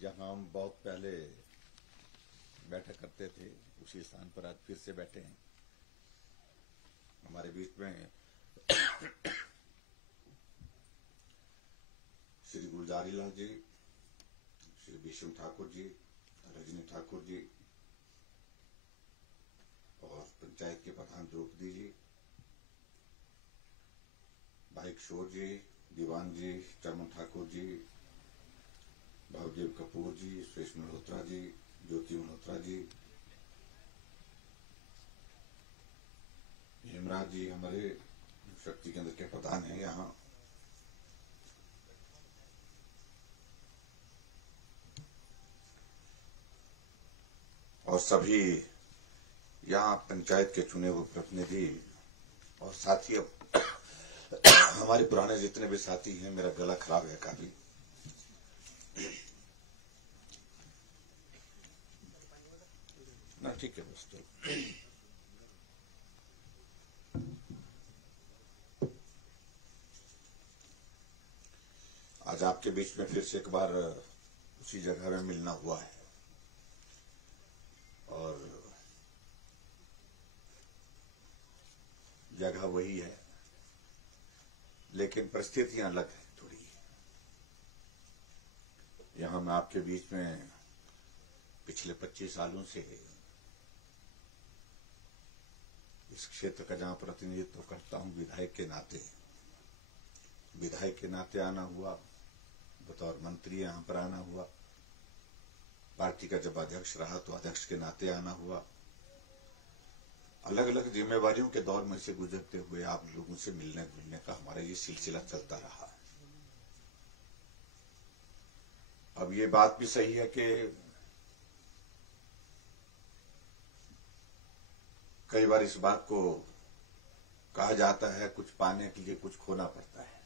जहां हम बहुत पहले बैठा करते थे उसी स्थान पर आज फिर से बैठे हैं। हमारे बीच में श्री गुलजारी लाल जी, श्री विष्णु ठाकुर जी, रजनी ठाकुर जी और पंचायत के प्रधान द्रौपदी जी, भाई किशोर जी, दीवान जी, चमन ठाकुर जी, भावदेव कपूर जी, सुरेश मल्होत्रा जी, ज्योति मल्होत्रा जी, हेमराज जी हमारे शक्ति केंद्र के प्रधान हैं यहाँ, और सभी यहाँ पंचायत के चुने हुए प्रतिनिधि और साथी। अब हमारे पुराने जितने भी साथी हैं, मेरा गला खराब है काफी, ना ठीक है बस तो आज आपके बीच में फिर से एक बार उसी जगह में मिलना हुआ है और जगह वही है, लेकिन परिस्थितियां अलग है थोड़ी। यहां मैं आपके बीच में पिछले 25 सालों से इस क्षेत्र का जहां प्रतिनिधित्व करता हूं, विधायक के नाते आना हुआ, बतौर मंत्री यहां पर आना हुआ, पार्टी का जब अध्यक्ष रहा तो अध्यक्ष के नाते आना हुआ, अलग अलग जिम्मेवारियों के दौर में से गुजरते हुए आप लोगों से मिलने जुलने का हमारा ये सिलसिला चलता रहा है। अब ये बात भी सही है कि कई बार इस बात को कहा जाता है, कुछ पाने के लिए कुछ खोना पड़ता है।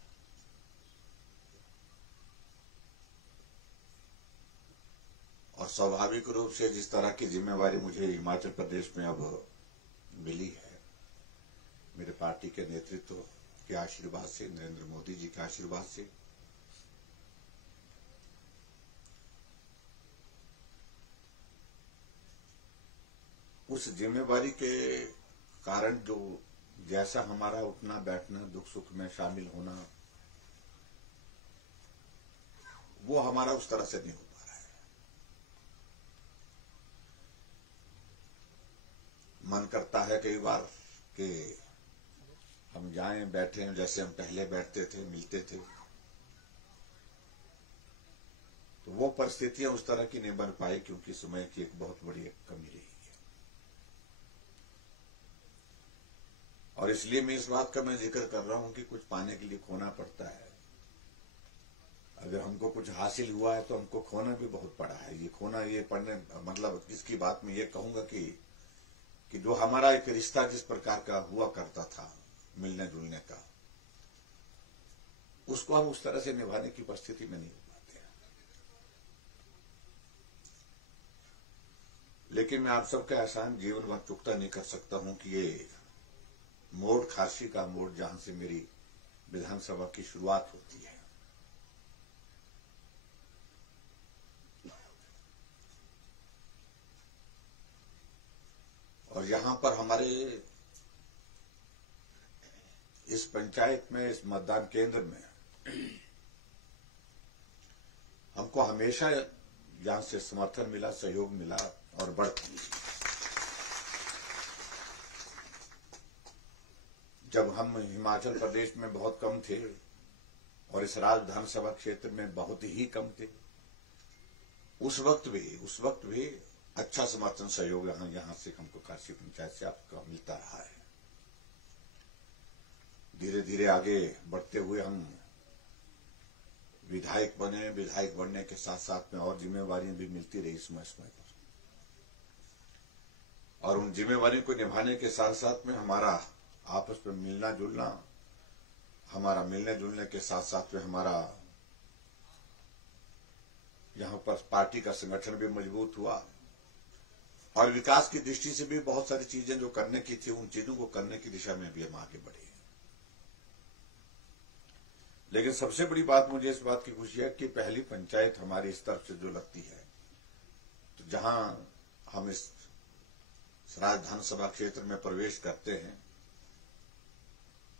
और स्वाभाविक रूप से जिस तरह की जिम्मेवारी मुझे हिमाचल प्रदेश में अब मिली है, मेरे पार्टी के नेतृत्व के आशीर्वाद से, नरेंद्र मोदी जी के आशीर्वाद से, उस जिम्मेवारी के कारण जो जैसा हमारा उठना बैठना, दुख सुख में शामिल होना, वो हमारा उस तरह से नहीं हो पा रहा है। मन करता है कई बार कि हम जाएं, बैठें जैसे हम पहले बैठते थे, मिलते थे, तो वो परिस्थितियां उस तरह की नहीं बन पाई क्योंकि समय की एक बहुत बड़ी कमी रही है। और इसलिए मैं इस बात का जिक्र कर रहा हूं कि कुछ पाने के लिए खोना पड़ता है। अगर हमको कुछ हासिल हुआ है तो हमको खोना भी बहुत पड़ा है। ये खोना, ये पढ़ने मतलब इसकी बात मैं ये कहूंगा कि जो हमारा एक रिश्ता जिस प्रकार का हुआ करता था, मिलने जुलने का, उसको हम उस तरह से निभाने की परिस्थिति में नहीं हो पाते हैं। लेकिन मैं आप सबका एहसान जीवन भर चुकता नहीं कर सकता हूं कि ये मोड़, खासी का मोड़, जहां से मेरी विधानसभा की शुरुआत होती है, और यहां पर हमारे इस पंचायत में, इस मतदान केंद्र में हमको हमेशा यहां से समर्थन मिला, सहयोग मिला और बढ़त मिली। जब हम हिमाचल प्रदेश में बहुत कम थे और इस राज्य विधानसभा क्षेत्र में बहुत ही कम थे, उस वक्त भी अच्छा समर्थन सहयोग यहां से हमको काशी पंचायत से आपका मिलता रहा है। धीरे धीरे आगे बढ़ते हुए हम विधायक बने। विधायक बनने के साथ साथ में और जिम्मेवारियां भी मिलती रही समय समय पर, और उन जिम्मेवारियों को निभाने के साथ साथ में हमारा आपस में मिलना जुलना, हमारा मिलने जुलने के साथ साथ में हमारा यहां पर पार्टी का संगठन भी मजबूत हुआ, और विकास की दृष्टि से भी बहुत सारी चीजें जो करने की थी, उन चीजों को करने की दिशा में भी हम आगे बढ़े। लेकिन सबसे बड़ी बात मुझे इस बात की खुशी है कि पहली पंचायत हमारी इस तरफ से जो लगती है, तो जहां हम इस सराज विधानसभा क्षेत्र में प्रवेश करते हैं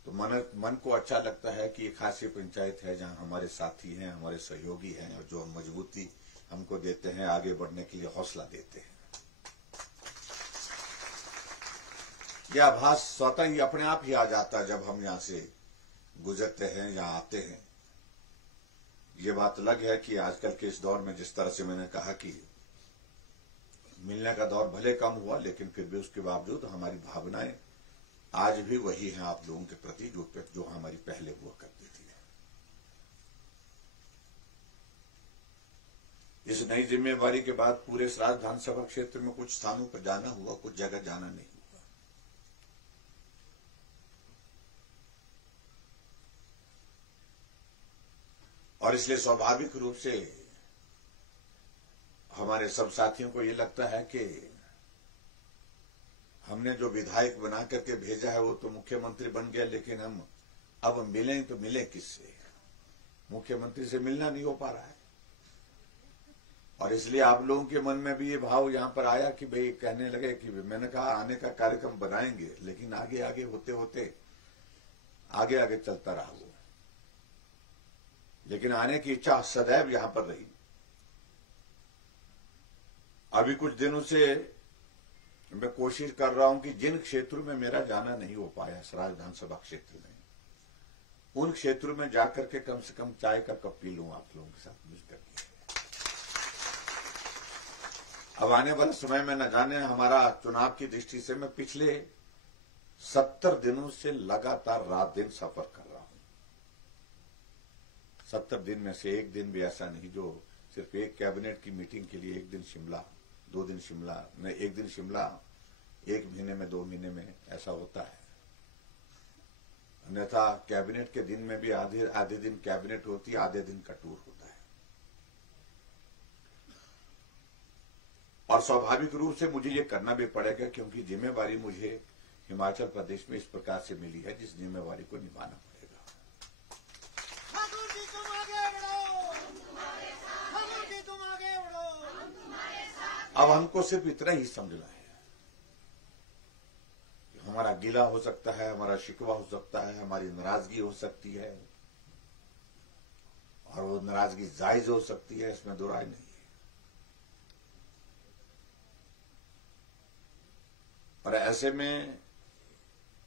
तो मन को अच्छा लगता है कि एक खासी पंचायत है जहां हमारे साथी हैं, हमारे सहयोगी हैं और जो मजबूती हमको देते हैं, आगे बढ़ने के लिए हौसला देते हैं। यह आभास स्वतः ही अपने आप ही आ जाता है जब हम यहां से गुजरते हैं या आते हैं। ये बात अलग है कि आजकल के इस दौर में जिस तरह से मैंने कहा कि मिलने का दौर भले कम हुआ, लेकिन फिर भी उसके बावजूद हमारी भावनाएं आज भी वही हैं आप लोगों के प्रति जो हमारी पहले हुआ करती थी। इस नई जिम्मेवारी के बाद पूरे सराज विधानसभा क्षेत्र में कुछ स्थानों पर जाना हुआ, कुछ जगह जाना नहीं हुआ। और इसलिए स्वाभाविक रूप से हमारे सब साथियों को ये लगता है कि हमने जो विधायक बना करके भेजा है वो तो मुख्यमंत्री बन गया, लेकिन हम अब मिलें तो मिलें किससे? मुख्यमंत्री से मिलना नहीं हो पा रहा है। और इसलिए आप लोगों के मन में भी ये भाव यहां पर आया कि भाई कहने लगे कि मैंने कहा आने का कार्यक्रम बनाएंगे, लेकिन आगे आगे होते होते आगे आगे चलता रहा वो। लेकिन आने की इच्छा सदैव यहां पर रही। अभी कुछ दिनों से मैं कोशिश कर रहा हूं कि जिन क्षेत्रों में मेरा जाना नहीं हो पाया सराज विधानसभा क्षेत्र में, उन क्षेत्रों में जाकर के कम से कम चाय का कप पी लूं आप लोगों के साथ मिलकर के। अब आने वाले समय में न जाने हमारा चुनाव की दृष्टि से मैं पिछले 70 दिनों से लगातार रात दिन सफर कर रहा हूं। 70 दिन में से एक दिन भी ऐसा नहीं जो सिर्फ एक कैबिनेट की मीटिंग के लिए 1 दिन शिमला, 2 दिन शिमला, नहीं 1 दिन शिमला, 1 महीने में 2 महीने में ऐसा होता है। अन्यथा कैबिनेट के दिन में भी आधे दिन कैबिनेट होती है, आधे दिन का टूर होता है। और स्वाभाविक रूप से मुझे ये करना भी पड़ेगा क्योंकि जिम्मेवारी मुझे हिमाचल प्रदेश में इस प्रकार से मिली है जिस जिम्मेवारी को निभाना पड़ेगा। अब हमको सिर्फ इतना ही समझना है। हमारा गिला हो सकता है, हमारा शिकवा हो सकता है, हमारी नाराजगी हो सकती है और वो नाराजगी जायज हो सकती है, इसमें दो राय नहीं है। और ऐसे में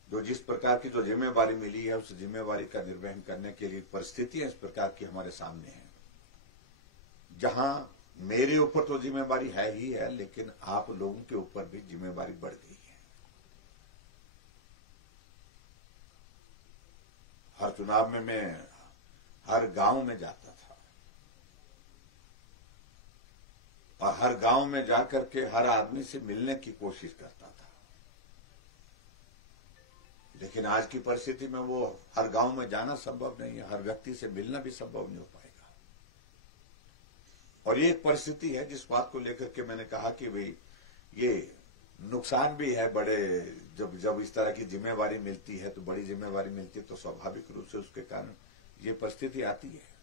जो जिस प्रकार की जो जिम्मेवारी मिली है उस जिम्मेवारी का निर्वहन करने के लिए परिस्थितियां इस प्रकार की हमारे सामने हैं, जहां मेरे ऊपर तो जिम्मेवारी है ही है, लेकिन आप लोगों के ऊपर भी जिम्मेवारी बढ़ गई है। हर चुनाव में मैं हर गांव में जाता था और हर गांव में जाकर के हर आदमी से मिलने की कोशिश करता था, लेकिन आज की परिस्थिति में वो हर गांव में जाना संभव नहीं है, हर व्यक्ति से मिलना भी संभव नहीं हो पाएगा। और ये एक परिस्थिति है जिस बात को लेकर के मैंने कहा कि भाई ये नुकसान भी है बड़े, जब इस तरह की जिम्मेवारी मिलती है तो बड़ी जिम्मेवारी मिलती है तो स्वाभाविक रूप से उसके कारण ये परिस्थिति आती है।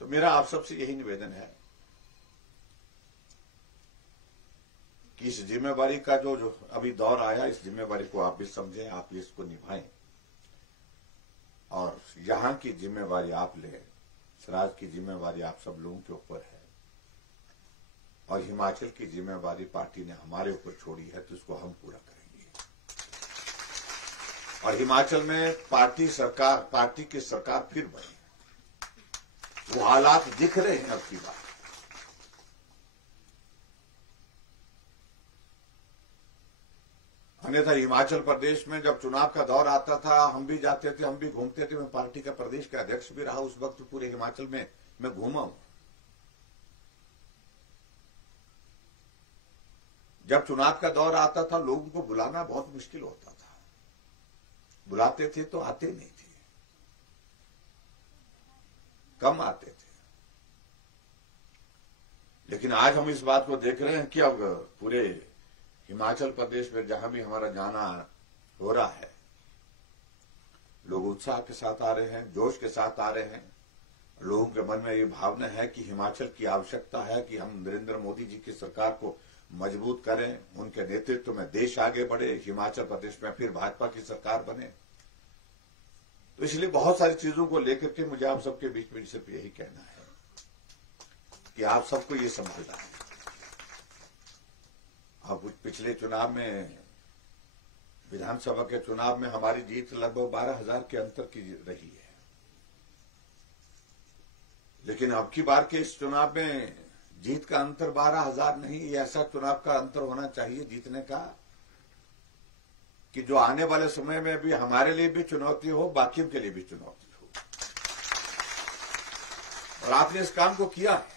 तो मेरा आप सबसे यही निवेदन है कि इस जिम्मेवारी का जो अभी दौर आया, इस जिम्मेवारी को आप भी समझें, आप भी इसको निभाएं और यहां की जिम्मेवारी आप लें। सराज की जिम्मेवारी आप सब लोगों के ऊपर है और हिमाचल की जिम्मेवारी पार्टी ने हमारे ऊपर छोड़ी है तो इसको हम पूरा करेंगे। और हिमाचल में पार्टी की सरकार फिर बनी, वो हालात दिख रहे हैं अब की बात। अन्यथा हिमाचल प्रदेश में जब चुनाव का दौर आता था हम भी जाते थे, हम भी घूमते थे। मैं पार्टी का प्रदेश का अध्यक्ष भी रहा, उस वक्त पूरे हिमाचल में मैं घूमा हूं। जब चुनाव का दौर आता था लोगों को बुलाना बहुत मुश्किल होता था, बुलाते थे तो आते नहीं थे, कम आते थे। लेकिन आज हम इस बात को देख रहे हैं कि अब पूरे हिमाचल प्रदेश में जहां भी हमारा जाना हो रहा है, लोग उत्साह के साथ आ रहे हैं, जोश के साथ आ रहे हैं। लोगों के मन में ये भावना है कि हिमाचल की आवश्यकता है कि हम नरेंद्र मोदी जी की सरकार को मजबूत करें, उनके नेतृत्व में देश आगे बढ़े, हिमाचल प्रदेश में फिर भाजपा की सरकार बने। तो इसलिए बहुत सारी चीजों को लेकर के मुझे आप सबके बीच में सिर्फ यही कहना है कि आप सबको ये समझना है। अब पिछले चुनाव में, विधानसभा के चुनाव में हमारी जीत लगभग 12,000 के अंतर की रही है, लेकिन अब की बार के इस चुनाव में जीत का अंतर 12,000 नहीं, ये ऐसा चुनाव का अंतर होना चाहिए जीतने का कि जो आने वाले समय में भी हमारे लिए भी चुनौती हो, बाकियों के लिए भी चुनौती हो। और आपने इस काम को किया है।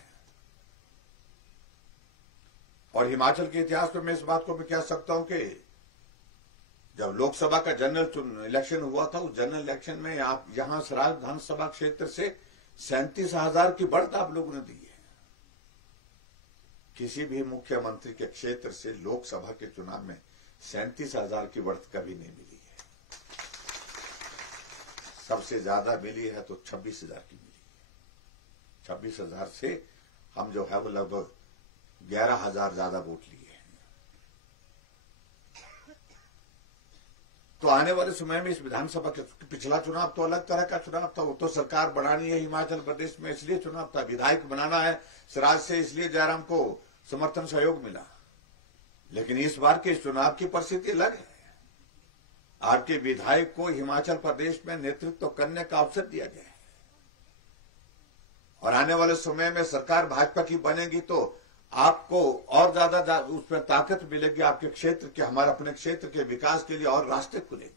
और हिमाचल के इतिहास में मैं इस बात को भी कह सकता हूं कि जब लोकसभा का जनरल इलेक्शन हुआ था, उस जनरल इलेक्शन में आप यहां सराज विधानसभा क्षेत्र से 37,000 की बढ़त आप लोगों ने दी है। किसी भी मुख्यमंत्री के क्षेत्र से लोकसभा के चुनाव में 37,000 की बढ़त कभी नहीं मिली है। सबसे ज्यादा मिली है तो 26,000 की मिली है। 26,000 से हम जो है वो लगभग 11,000 ज्यादा वोट लिए हैं। तो आने वाले समय में इस विधानसभा के, पिछला चुनाव तो अलग तरह का चुनाव था, वो तो सरकार बनानी है हिमाचल प्रदेश में इसलिए चुनाव था, विधायक बनाना है सराज से इसलिए जयराम को समर्थन सहयोग मिला। लेकिन इस बार के चुनाव की परिस्थिति अलग है। आपके विधायक को हिमाचल प्रदेश में नेतृत्व करने का अवसर दिया गया है और आने वाले समय में सरकार भाजपा की बनेगी तो आपको और ज्यादा उसमें ताकत मिलेगी। आपके क्षेत्र के, हमारे अपने क्षेत्र के विकास के लिए और रास्ते खुलेंगे।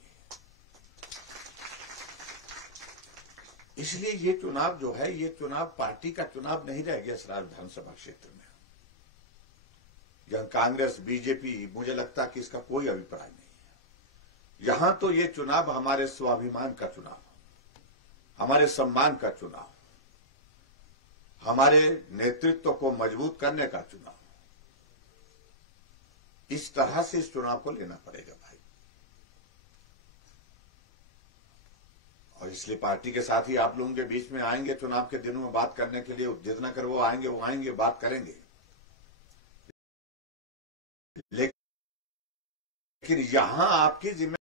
इसलिए ये चुनाव जो है, ये चुनाव पार्टी का चुनाव नहीं रह गया सराज विधानसभा क्षेत्र में। जहां कांग्रेस, बीजेपी, मुझे लगता है कि इसका कोई अभिप्राय नहीं है। यहां तो ये चुनाव हमारे स्वाभिमान का चुनाव, हमारे सम्मान का चुनाव, हमारे नेतृत्व को मजबूत करने का चुनाव। इस तरह से इस चुनाव को लेना पड़ेगा भाई। और इसलिए पार्टी के साथ ही आप लोगों के बीच में आएंगे चुनाव के दिनों में बात करने के लिए। जितना कर वो आएंगे, बात करेंगे। लेकिन यहां आपकी जिम्मेदारी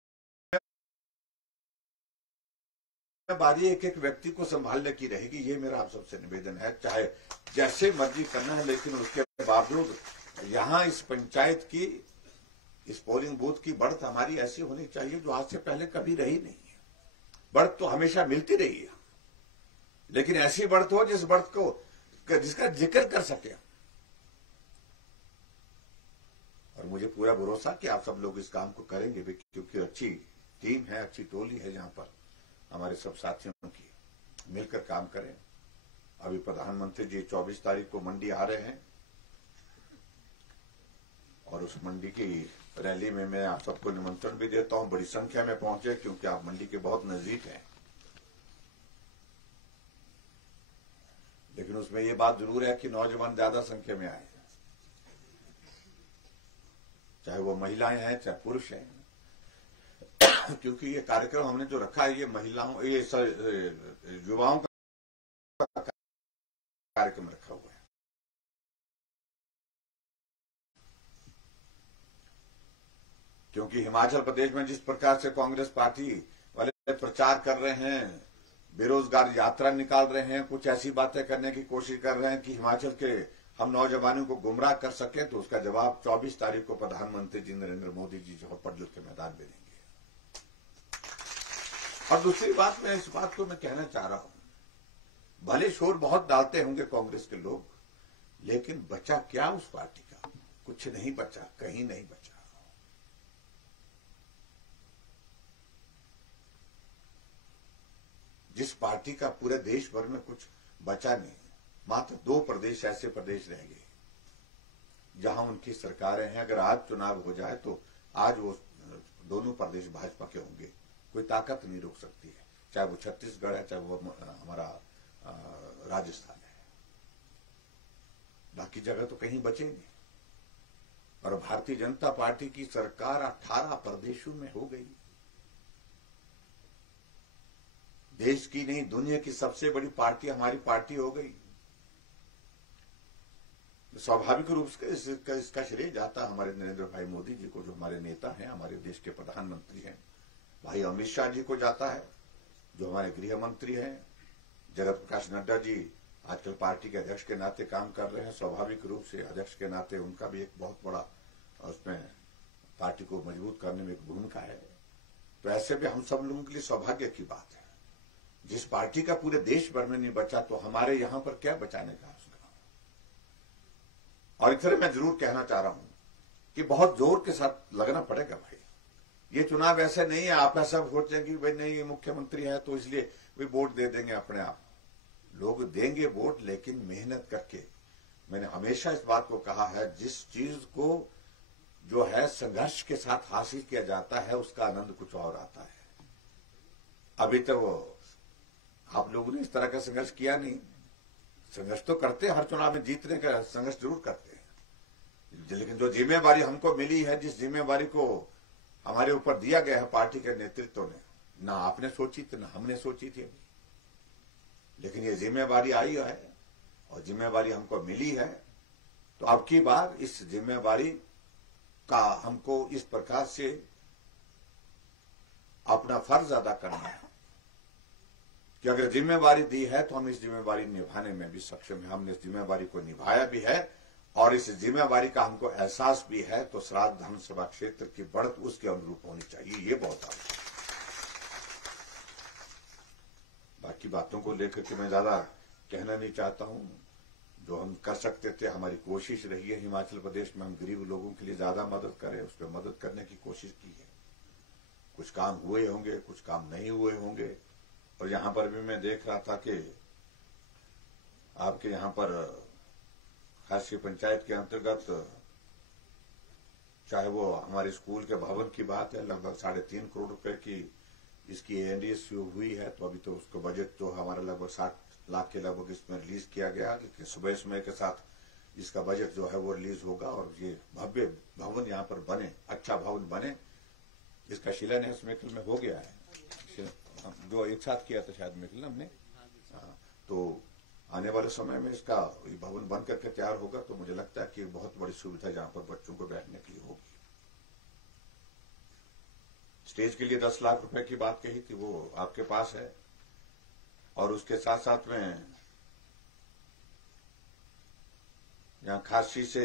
एक एक व्यक्ति को संभालने की रहेगी। ये मेरा आप सबसे निवेदन है। चाहे जैसे मर्जी करना है, लेकिन उसके बावजूद यहां इस पंचायत की, इस पोलिंग बूथ की बढ़त हमारी ऐसी होनी चाहिए जो आज से पहले कभी रही नहीं है। बढ़त तो हमेशा मिलती रही है, लेकिन ऐसी बढ़त हो जिस बढ़त को, जिसका जिक्र कर सके। और मुझे पूरा भरोसा कि आप सब लोग इस काम को करेंगे भी, क्योंकि अच्छी टीम है, अच्छी टोली है यहाँ पर हमारे सब साथियों की। मिलकर काम करें। अभी प्रधानमंत्री जी 24 तारीख को मंडी आ रहे हैं और उस मंडी की रैली में मैं आप सबको निमंत्रण भी देता हूं। बड़ी संख्या में पहुंचे, क्योंकि आप मंडी के बहुत नजदीक हैं। लेकिन उसमें ये बात जरूर है कि नौजवान ज्यादा संख्या में आए, चाहे वो महिलाएं हैं चाहे पुरुष हैं, क्योंकि ये कार्यक्रम हमने जो रखा है ये महिलाओं, ये युवाओं का कार्यक्रम रखा हुआ है। क्योंकि हिमाचल प्रदेश में जिस प्रकार से कांग्रेस पार्टी वाले प्रचार कर रहे हैं, बेरोजगार यात्रा निकाल रहे हैं, कुछ ऐसी बातें करने की कोशिश कर रहे हैं कि हिमाचल के हम नौजवानों को गुमराह कर सके, तो उसका जवाब 24 तारीख को प्रधानमंत्री जी नरेंद्र मोदी जी जो पटल के मैदान में देंगे। और दूसरी बात, मैं इस बात को मैं कहना चाह रहा हूं, भले शोर बहुत डालते होंगे कांग्रेस के लोग, लेकिन बचा क्या उस पार्टी का? कुछ नहीं बचा, कहीं नहीं बचा। जिस पार्टी का पूरे देश भर में कुछ बचा नहीं, मात्र 2 प्रदेश ऐसे प्रदेश रह गए जहां उनकी सरकारें हैं। अगर आज चुनाव हो जाए तो आज वो दोनों प्रदेश भाजपा के होंगे, कोई ताकत नहीं रोक सकती है, चाहे वो छत्तीसगढ़ है चाहे वो हमारा राजस्थान है। बाकी जगह तो कहीं बचे नहीं। और भारतीय जनता पार्टी की सरकार 18 प्रदेशों में हो गई। देश की नहीं दुनिया की सबसे बड़ी पार्टी हमारी पार्टी हो गई। स्वाभाविक रूप से इसका श्रेय जाता हमारे नरेंद्र भाई मोदी जी को, जो हमारे नेता हैं, हमारे देश के प्रधानमंत्री हैं। भाई अमित शाह जी को जाता है, जो हमारे गृह मंत्री हैं। जगत प्रकाश नड्डा जी आजकल पार्टी के अध्यक्ष के नाते काम कर रहे हैं। स्वाभाविक रूप से अध्यक्ष के नाते उनका भी एक बहुत बड़ा उसमें पार्टी को मजबूत करने में एक भूमिका है। तो ऐसे में हम सब लोगों के लिए सौभाग्य की बात है। जिस पार्टी का पूरे देश भर में नहीं बचा, तो हमारे यहां पर क्या बचाने का उसका। और इधर मैं जरूर कहना चाह रहा हूं कि बहुत जोर के साथ लगना पड़ेगा भाई। ये चुनाव ऐसे नहीं है आप ऐसा सोचें कि भाई नहीं ये मुख्यमंत्री है तो इसलिए वे वोट दे देंगे अपने आप। लोग देंगे वोट, लेकिन मेहनत करके। मैंने हमेशा इस बात को कहा है, जिस चीज को जो है संघर्ष के साथ हासिल किया जाता है उसका आनंद कुछ और आता है। अभी तो आप लोगों ने इस तरह का संघर्ष किया नहीं। संघर्ष तो करते हैं, हर चुनाव में जीतने का संघर्ष जरूर करते हैं, लेकिन जो जिम्मेवारी हमको मिली है, जिस जिम्मेवारी को हमारे ऊपर दिया गया है पार्टी के नेतृत्व ने, ना आपने सोची थी ना हमने सोची थी अभी, लेकिन ये जिम्मेवारी आई है और जिम्मेवारी हमको मिली है। तो अब की बार इस जिम्मेवारी का हमको इस प्रकार से अपना फर्ज अदा करना है कि अगर जिम्मेवारी दी है तो हम इस जिम्मेवारी निभाने में भी सक्षम है। हमने इस जिम्मेवारी को निभाया भी है और इस जिम्मेवारी का हमको एहसास भी है। तो श्राद्ध विधानसभा क्षेत्र की बढ़त उसके अनुरूप होनी चाहिए, ये बहुत आवश्यक है। बाकी बातों को लेकर के मैं ज्यादा कहना नहीं चाहता हूं। जो हम कर सकते थे, हमारी कोशिश रही है हिमाचल प्रदेश में हम गरीब लोगों के लिए ज्यादा मदद करें, उस पर मदद करने की कोशिश की है। कुछ काम हुए होंगे, कुछ काम नहीं हुए होंगे। और यहां पर भी मैं देख रहा था कि आपके यहां पर खासी पंचायत के अंतर्गत, चाहे वो हमारे स्कूल के भवन की बात है, लगभग 3.5 करोड़ रुपए की इसकी एनडीएस हुई है। तो अभी तो उसका बजट जो हमारा लगभग 60 लाख के लगभग इसमें रिलीज किया गया, लेकिन सुबह समय के साथ इसका बजट जो है वो रिलीज होगा और ये भव्य भवन यहाँ पर बने, अच्छा भवन बने। इसका शिलान्यास मेकल में हो गया है, जो एक साथ किया था शायद मेकल हमने। तो आने वाले समय में इसका भवन बन करके तैयार होगा तो मुझे लगता है कि बहुत बड़ी सुविधा यहाँ पर बच्चों को बैठने के लिए होगी। स्टेज के लिए 10 लाख रुपए की बात कही थी, वो आपके पास है। और उसके साथ साथ में यहाँ खासी से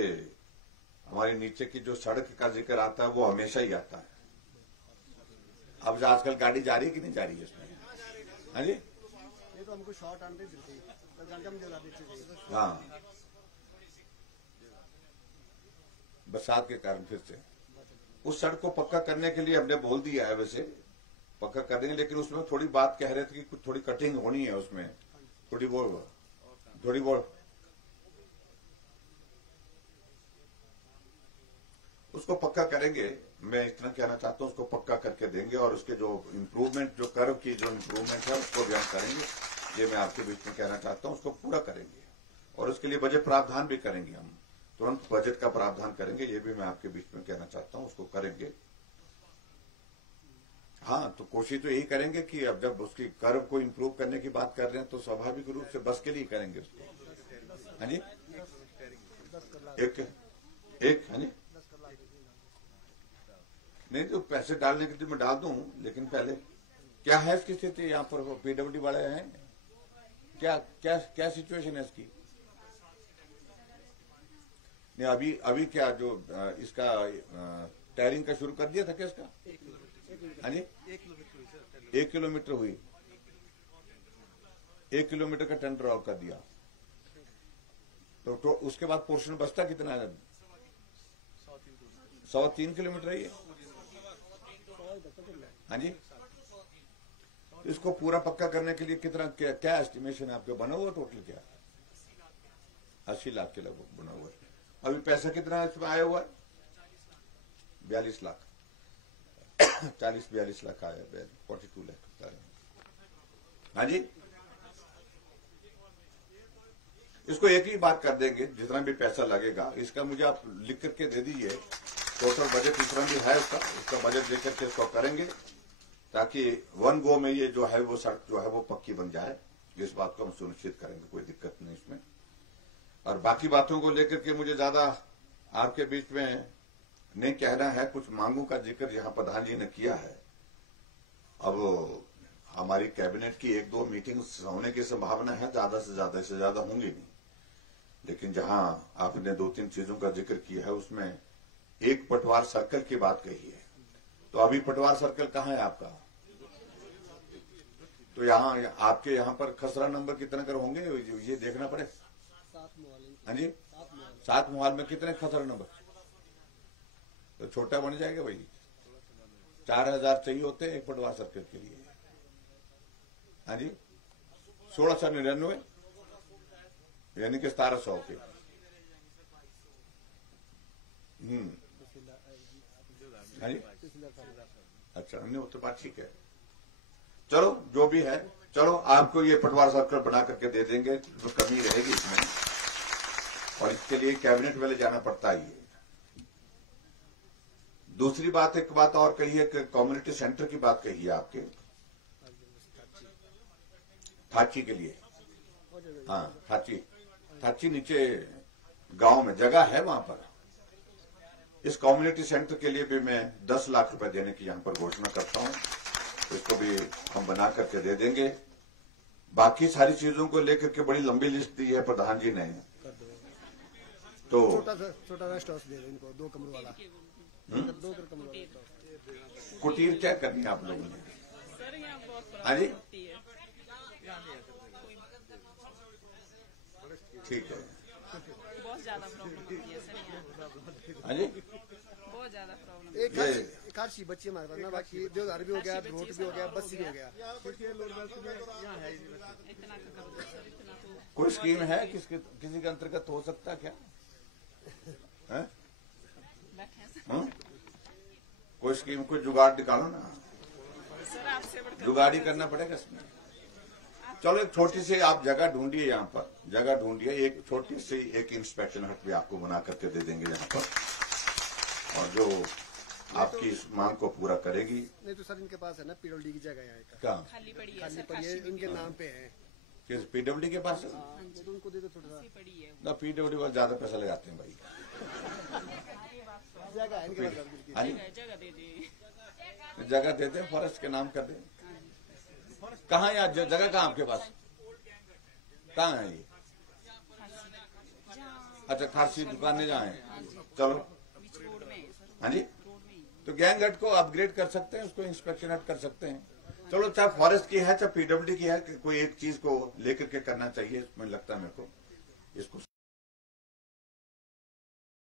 हमारी नीचे की जो सड़क का जिक्र आता है वो हमेशा ही आता है। अब आजकल गाड़ी जा रही है कि नहीं जा रही है इसमें? हाँ जी, ये तो हमको शॉर्ट आने देते हैं, हाँ, बरसात के कारण फिर से उस सड़क को पक्का करने के लिए हमने बोल दिया है, वैसे पक्का कर देंगे, लेकिन उसमें थोड़ी बात कह रहे थे कि कुछ थोड़ी कटिंग होनी है उसमें, थोड़ी वो उसको पक्का करेंगे। मैं इतना कहना चाहता हूं, उसको पक्का करके देंगे और उसके जो इम्प्रूवमेंट, जो कर्व की जो इम्प्रूवमेंट है उसको भी हम करेंगे। ये मैं आपके बीच में कहना चाहता हूं, उसको पूरा करेंगे और उसके लिए बजट प्रावधान भी करेंगे। हम तुरंत बजट का प्रावधान करेंगे, ये भी मैं आपके बीच में कहना चाहता हूं, उसको करेंगे। हाँ, तो कोशिश तो यही करेंगे कि अब जब उसकी कर्व को इम्प्रूव करने की बात कर रहे हैं तो स्वाभाविक रूप से बस के लिए करेंगे उसको। हाँ जी, एक हाँ जी, नहीं तो पैसे डालने के लिए मैं डाल दूं, लेकिन पहले क्या है इसकी स्थिति? यहाँ पर पीडब्ल्यूडी वाले हैं, क्या क्या क्या सिचुएशन है इसकी? नहीं अभी क्या जो इसका टायरिंग का शुरू कर दिया था क्या इसका? हाँ जी, 1 किलोमीटर हुई, 1 किलोमीटर का टेंडर आउट कर दिया। तो उसके बाद पोर्शन बचता कितना है? 103 किलोमीटर है ये। हाँ जी, इसको पूरा पक्का करने के लिए कितना क्या एस्टिमेशन है आपके बना हुआ? टोटल क्या 80 लाख के लगभग बना हुआ है। अभी पैसा कितना इसमें आया हुआ है? 42 लाख 40-42 लाख आया, 42 लाख। हाँ जी, इसको एक ही बात कर देंगे, जितना भी पैसा लगेगा इसका मुझे आप लिख करके दे दीजिए। टोटल बजट जितना भी है उसका बजट लेकर के इसको करेंगे ताकि वन गो में ये जो है वो सड़क जो है वो पक्की बन जाए। इस बात को हम सुनिश्चित करेंगे, कोई दिक्कत नहीं इसमें। और बाकी बातों को लेकर के मुझे ज्यादा आपके बीच में नहीं कहना है। कुछ मांगों का जिक्र यहाँ प्रधान जी ने किया है। अब हमारी कैबिनेट की 1-2 मीटिंग्स होने की संभावना है, ज्यादा से ज्यादा होंगी नहीं। लेकिन जहां आपने 2-3 चीजों का जिक्र किया है, उसमें एक पटवार सर्कल की बात कही है। तो अभी पटवार सर्कल कहाँ है आपका? तो यहाँ आपके यहाँ पर खसरा नंबर कितने कर होंगे ये देखना पड़े। 7 मोबाइल। हाँ जी, 7 मोबाइल में कितने खसरा नंबर? तो छोटा बन जाएगा भाई। 4000 चाहिए होते हैं एक पटवार सर्कल के लिए। हाँ जी, 1699 यानी कि 1700 के। हाँ जी, अच्छा, नहीं वो तो बात ठीक है। चलो जो भी है, चलो आपको ये पटवार सर्कल बना करके दे देंगे, जो कमी रहेगी इसमें, और इसके लिए कैबिनेट में ले जाना पड़ता ही है। दूसरी बात, एक बात और कही है कि कम्युनिटी सेंटर की बात कही है आपके थाची के लिए। हाँ, थाची नीचे गांव में जगह है, वहां पर इस कम्युनिटी सेंटर के लिए भी मैं 10 लाख रुपए देने की यहां पर घोषणा करता हूं। इसको भी हम बना करके दे देंगे। बाकी सारी चीजों को लेकर के बड़ी लंबी लिस्ट दी है प्रधान जी ने। तो छोटा रेस्ट हाउस दे दो इनको, 2 कमरों वाला। 2 कमरों वाला कुटीर क्या करनी है आप लोगों ने? हाँ जी, ठीक है। बहुत ज्यादा प्रॉब्लम होती है सर। हाँ जी, बहुत ज्यादा प्रॉब्लम। एक आदमी बच्चे हमारे पास ना, बाकी देवदार भी हो गया, रोड भी हो गया, बस भी हो गया। इतना का कर दो सर, इतना तो कोई स्कीम है किसी के अंतर्गत हो सकता क्या है? बैठे हैं सर। हाँ? कोई स्कीम, कोई जुगाड़ निकालो ना। सर आपसे बढ़कर जुगाड़ी करना पड़ेगा इसमें। चलो एक छोटी सी आप जगह ढूंढिए, यहाँ पर जगह ढूंढिए, एक छोटी सी एक इंस्पेक्शन हट भी आपको बना करके दे देंगे यहाँ पर, और जो आपकी इस मांग को पूरा करेगी। नहीं तो सर इनके पास है ना पीडब्ल्यूडी की जगह है, क्या खाली पड़ी है खाली सर, पड़ी है, इनके नाम पे है। किस पीडब्ल्यूडी के पास? तो उनको दे दो थोड़ा सा। खाली पड़ी है। ना पीडब्ल्यूडी वाले ज्यादा पैसा लगाते हैं भाई। जगह है इनके पास बिल्कुल। हाँ जी, जगह दे दी। जगह देते हैं, फॉरेस्ट के नाम कर दें। कहाँ है जगह? कहाँ आपके पास? कहाँ है ये? अच्छा, खासी दुकानें जहाँ हैं। चलो, बीच रोड में है सर, हाँ जी, रोड में ही। तो गैंग हट को अपग्रेड कर सकते हैं, उसको इंस्पेक्शन हट कर सकते हैं। चलो, चाहे फॉरेस्ट की है चाहे पीडब्ल्यूडी की है, कोई एक चीज को लेकर के करना चाहिए, इसमें लगता है मेरे को इसको